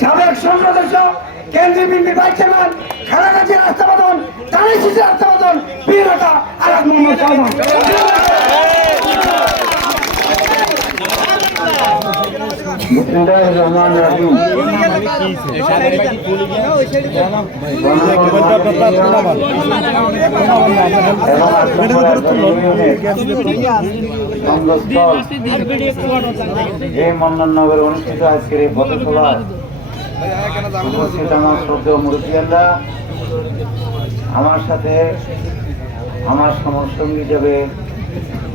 সাবেক সদস্য কেন্দ্রীয় বিএনপির ভাইস চেয়ারম্যান খালেদা রাস্তাবাদন তারেক শিশু রাস্তাবাদন বীরতা আলাদ মোহাম্মদ সালমান। এই মন্নাননগরে অনুষ্ঠিত আজকের এই পথসভায় উপস্থিত আমার শ্রদ্ধেয় মুরব্বিয়ানরা, আমার সাথে আমার সমসঙ্গী হিসেবে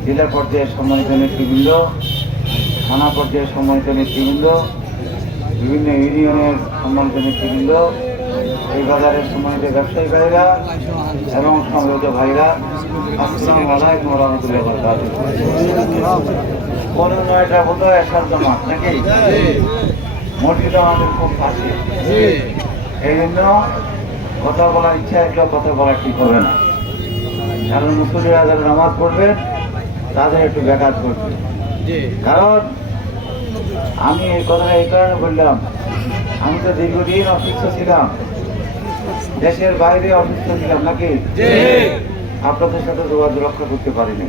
জেলা পর্যায়ের সম্মানিত নেতৃবৃন্দ, থানা পর্যায়ের সম্মানিত নেতৃবৃন্দ, বিভিন্ন ইউনিয়নের সম্মানিত নেতৃবৃন্দ, এই বাজারের সম্মানিত ব্যবসায়ী ভাইরা এবং সম্মানিত ভাইরা, আসসালামু আলাইকুম ওয়া রাহমাতুল্লাহি ওয়া বারাকাতুহু। 9টা বোধ হয় এসার জামাত নাকি? মসজিদ আমাদের খুব কাছে, এই জন্য কথা বলার ইচ্ছা একটু কথা বলা ঠিক হবে না। কারণ মুসল্লিরা যারা নামাজ পড়বেন তাদের একটু ব্যাঘাত করবে। কারণ আমি এই কথাটা এই কারণে বললাম, আমি তো দীর্ঘদিন অসুস্থ ছিলাম, দেশের বাইরে অসুস্থ ছিলাম নাকি? আপনাদের সাথে যোগাযোগ রক্ষা করতে পারিনি।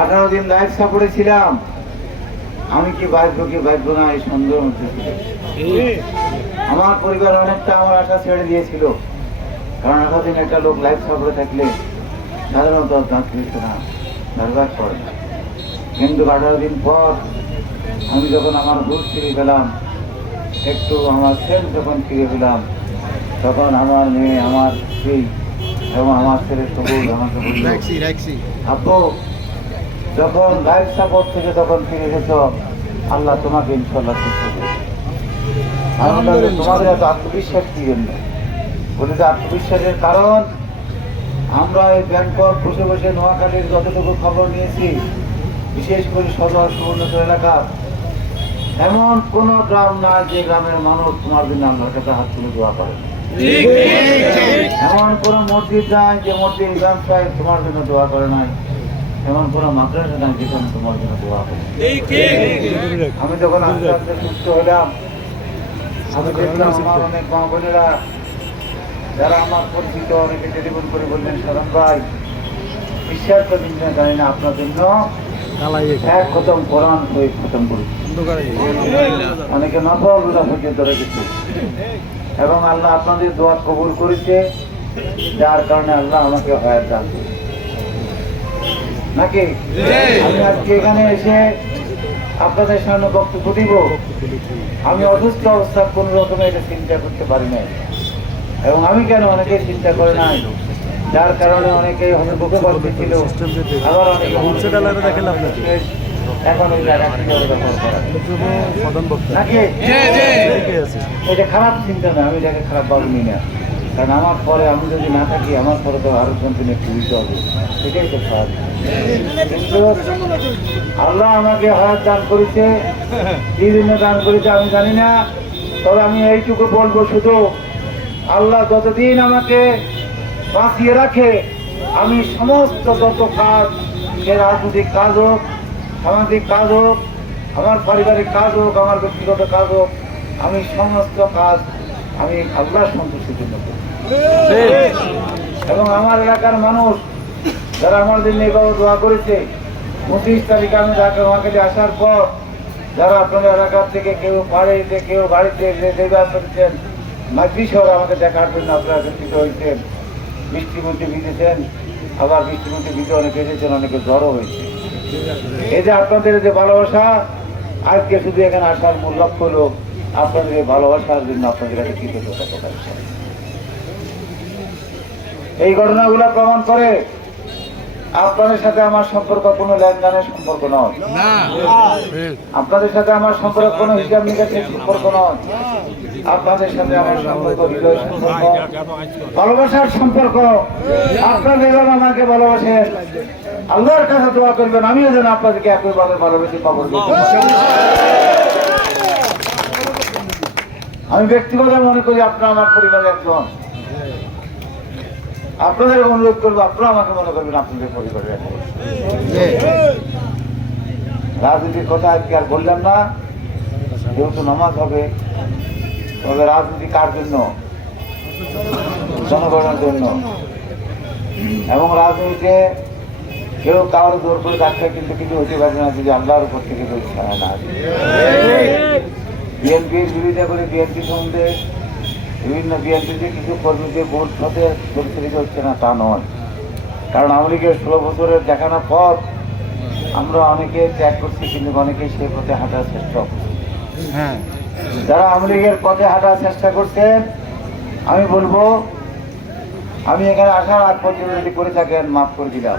18 দিন লাইফ সাপোর্টে ছিলাম। আমি কি বাঁচবো কি বাঁচবো না এই সন্দেহ মধ্যে ছিল। আমার পরিবার অনেকটা আমার আশা ছেড়ে দিয়েছিল, কারণ 18 দিন একটা লোক লাইফ সাপোর্টে থাকলে সাধারণত দাঁত ফিরত না, নার্ভাস পড়ে না। কিন্তু 18 দিন পর আমি যখন আমার হুঁশ ফিরে পেলাম, একটু আমার সেন্স যখন ফিরে পেলাম, তখন আমার মেয়ে, আমার স্ত্রী এবং আমার ছেলে সবুজ আমাকে বলল, আব্বু যখন লাইফ সাপোর্ট থেকে তখন ফিরে গেছ, আল্লাহ তোমাকে ইনশাল্লাহ সুস্থ দেবে। তোমাদের এত আত্মবিশ্বাস কি জন্য? বলে যে আত্মবিশ্বাসের কারণ আমরা এই ব্যাংকক বসে বসে নোয়াখালীর যতটুকু খবর নিয়েছি, বিশেষ করে সদর সুবর্ণচর এলাকা, এমন কোন গ্রাম না যে গ্রামের মানুষ তোমার জন্য আল্লাহর কাছে হাত তুলে দোয়া করে। এমন কোন মসজিদ নাই যে মসজিদ ইমাম সাহেব তোমার জন্য দোয়া করে নাই, এমন কোন মাদ্রাসা নাই যেখানে তোমার জন্য দোয়া করে। আমি যখন আস্তে আস্তে সুস্থ হলাম, আমি দেখলাম আমার অনেক মা বোনেরা যারা আমার পরিচিত, অনেকে টেলিফোন করে বললেন, সালাম ভাই বিশ্বাস করবেন না জানি না আপনার জন্য এক খতম কোরআন বই খতম করেছি, অনেকে নফল রোজা পর্যন্ত রেখেছে এবং আল্লাহ আপনাদের দোয়া কবুল করেছে, যার কারণে আল্লাহ আমাকে হায়াত দান করেছে নাকি? আমি আজকে এখানে এসে আপনাদের সামনে বক্তব্য দিব। আমি অসুস্থ অবস্থা কোন রকমে এটা চিন্তা করতে পারি নাই, এবং আমি কেন অনেকে চিন্তা করে নাই, যার কারণে অনেকেই হয়তো বুকে বলতে ছিল, আবার অনেকে এখন ওই জায়গা থেকে নাকি? এটা খারাপ চিন্তা না, আমি এটাকে খারাপ ভাবনি না, কারণ আমার পরে আমি যদি না থাকি আমার পরে তো আরো কন্টিনিউ বুঝতে হবে, এটাই তো খারাপ। কিন্তু আল্লাহ আমাকে হায়াত দান করেছে, কি জন্য দান করেছে আমি জানি না, তবে আমি এইটুকু বলবো শুধু, আল্লাহ যতদিন আমাকে বাঁচিয়ে রাখে, আমি সমস্ত যত কাজ, সে রাজনৈতিক কাজ হোক, সামাজিক কাজ হোক, আমার পারিবারিক কাজ হোক, আমার ব্যক্তিগত কাজ হোক, আমি সমস্ত কাজ আমি আল্লাহর সন্তুষ্টির জন্য করি। এবং আমার এলাকার মানুষ যারা আমার জন্য এইভাবে দোয়া করেছে, 25 তারিখে আমি ঢাকা নোয়াখালী আসার পর যারা আপনাদের এলাকার থেকে কেউ পাড়েতে কেউ গাড়িতে দেবার করেছেন, মাঝি শহর আমাকে দেখার জন্য আপনারা একত্রিত হয়েছেন, বৃষ্টির মধ্যে ভিজেছেন, আবার বৃষ্টির মধ্যে ভিজে অনেকে এসেছেন, অনেকে জ্বরও হয়েছে। এই যে আপনাদের যে ভালোবাসা, আজকে শুধু এখানে আসার মূল লক্ষ্য হলো আপনাদের এই ভালোবাসার জন্য আপনাদের কাছে কৃতজ্ঞতা প্রকাশ করা। এই ঘটনাগুলো প্রমাণ করে আপনাদের সাথে আমার সম্পর্ক কোনো লেনদেনের সম্পর্ক নয়, আপনাদের সাথে আমার সম্পর্ক কোনো হিসাব নিকাশের সম্পর্ক নয়, আপনাদের সাথে আমার সম্পর্ক হৃদয় সম্পর্ক, ভালোবাসার সম্পর্ক। আপনাদের আমাকে ভালোবাসেন, আল্লাহর কাছে দোয়া করবেন আমিও যেন আপনাদেরকে একইভাবে ভালোবেসে পাবো। আমি ব্যক্তিগত মনে করি আপনারা আমার পরিবারের একজন, আপনাদের অনুরোধ করবো আপনারা আমাকে মনে করবেন আপনাদের পরিবারের একজন। রাজনীতির কথা আজকে আর বললাম না, যেহেতু নামাজ হবে তবে রাজনীতি কার জন্য? জনগণের জন্য। এবং রাজনীতিতে কেউ কারো জোর করে ডাক্তার কিন্তু কিছু হতে পারবে না যদি আল্লাহর উপর থেকে যদি ছাড়া না আসে। বিএনপির বিরোধিতা করে বিএনপি সম্বন্ধে বিভিন্ন বিএনপিতে কিছু কর্মীদের ভোট হতে পরিচালিত হচ্ছে না তা নয়। কারণ আওয়ামী লীগের 16 বছরের দেখানো পথ আমরা অনেকে ত্যাগ করছি, কিন্তু অনেকে সেই পথে হাঁটার চেষ্টা করছি। যারা আওয়ামী লীগের পথে হাঁটার চেষ্টা করছেন, আমি বলবো আমি এখানে আসার আগ পর্যন্ত যদি করে থাকেন মাফ করে দিলাম।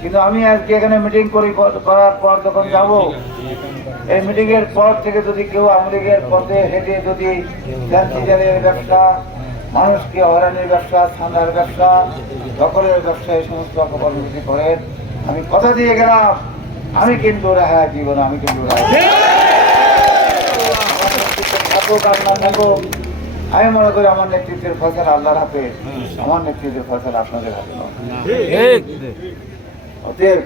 কিন্তু আমি আজকে এখানে মিটিং করার পর যখন যাব, এই মিটিং এর পর থেকে যদি কেউ আওয়ামী লীগের পথে হেঁটে যদি চ্যালের ব্যবসা, মানুষকে হয়রানির ব্যবসা, ঠান্ডার ব্যবসা, দখলের ব্যবসা, এই সমস্ত কর্মসূচি করেন, আমি কথা দিয়ে গেলাম আমি কিন্তু রেহাই দিব না। আমি কিন্তু থাকুক আর না থাকুক, আমি মনে করি আমার নেতৃত্বের ফসল আল্লাহর হাতে, আমার নেতৃত্বের ফসল আপনাদের হাতে নয়। অতএব